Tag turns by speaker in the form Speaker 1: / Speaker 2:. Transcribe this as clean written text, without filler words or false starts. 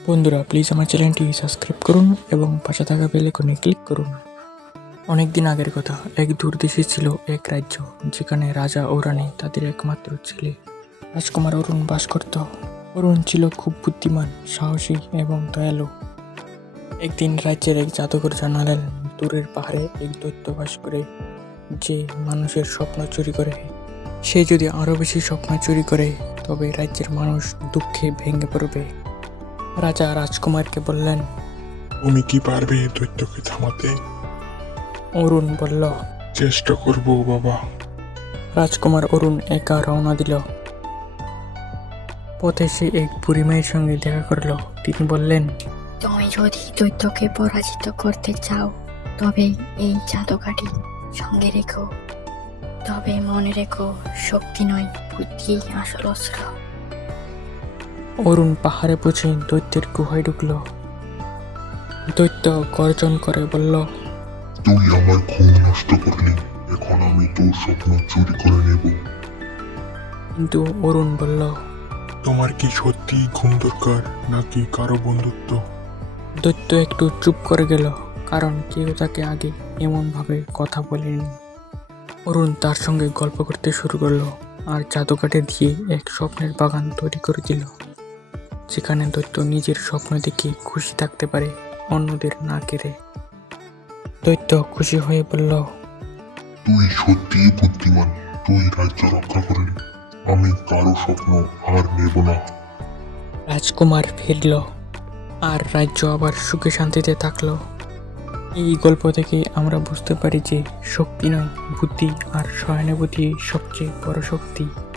Speaker 1: বন্ধুরা প্লিজ আমার চ্যানেলটি সাবস্ক্রাইব করুন এবং পাশে থাকা বেল আইকনে ক্লিক করুন। অনেক দিন আগের কথা, এক দূরদেশে ছিল এক রাজ্য যেখানে রাজা ও রানী তাদের একমাত্র ছেলে রাজকুমার অরুণ বাস করত। অরুণ ছিল খুব বুদ্ধিমান, সাহসী এবং দয়ালু। একদিন রাজ্যের এক জাদুকর জানালেন দূরের পাহাড়ে এক দৈত্য বাস করে যে মানুষের স্বপ্ন চুরি করে। সে যদি আরও বেশি স্বপ্ন চুরি করে তবে রাজ্যের মানুষ দুঃখে ভেঙে পড়বে। রাজা রাজকুমারকে বললেন,
Speaker 2: তুমি কি পারবে দৈত্যকে থামাতে?
Speaker 1: অরুণ বলল,
Speaker 2: চেষ্টা করব বাবা।
Speaker 1: রাজকুমার অরুণ একা রওনা দিল। পথে সে এক বুড়ি মায়ের সঙ্গে দেখা করলো। তিনি বললেন,
Speaker 3: তুমি যদি দৈত্যকে পরাজিত করতে চাও তবে এই জাদুকাঠি সঙ্গে রেখো। তবে মনে রেখো, শক্তি নয়, বুদ্ধি আসল অস্ত্র।
Speaker 1: অরুণ পাহাড়ে পৌঁছে দৈত্যের গুহায় ঢুকলো। দৈত্য গর্জন করে বলল,
Speaker 4: তুই আমার ঘুম নষ্ট করলি, এখন আমি তোর স্বপ্ন চুরি করে নেব।
Speaker 1: কিন্তু অরুণ বলল,
Speaker 2: তোমার কি সত্যি ঘুম দরকার নাকি কারো বন্ধুত্ব?
Speaker 1: দৈত্য একটু চুপ করে গেল, কারণ কেউ তাকে আগে এমনভাবে কথা বলেনি। অরুণ তার সঙ্গে গল্প করতে শুরু করলো আর জাদুকাঠি দিয়ে এক স্বপ্নের বাগান তৈরি করে দিল, যেখানে দৈত্য নিজের স্বপ্ন দেখে খুশি থাকতে পারে, অন্যদের না কেড়ে। দৈত্য খুশি হয়ে বলল,
Speaker 4: তুই সত্যিই বুদ্ধিমান, তুই রাজ্য রক্ষা করলি, আমি কারো স্বপ্ন আর নেব না।
Speaker 1: রাজকুমার ফিরল আর রাজ্য আবার সুখে শান্তিতে থাকলো। এই গল্প থেকে আমরা বুঝতে পারি যে শক্তি নয়, বুদ্ধি আর সহানুভূতি সবচেয়ে বড় শক্তি।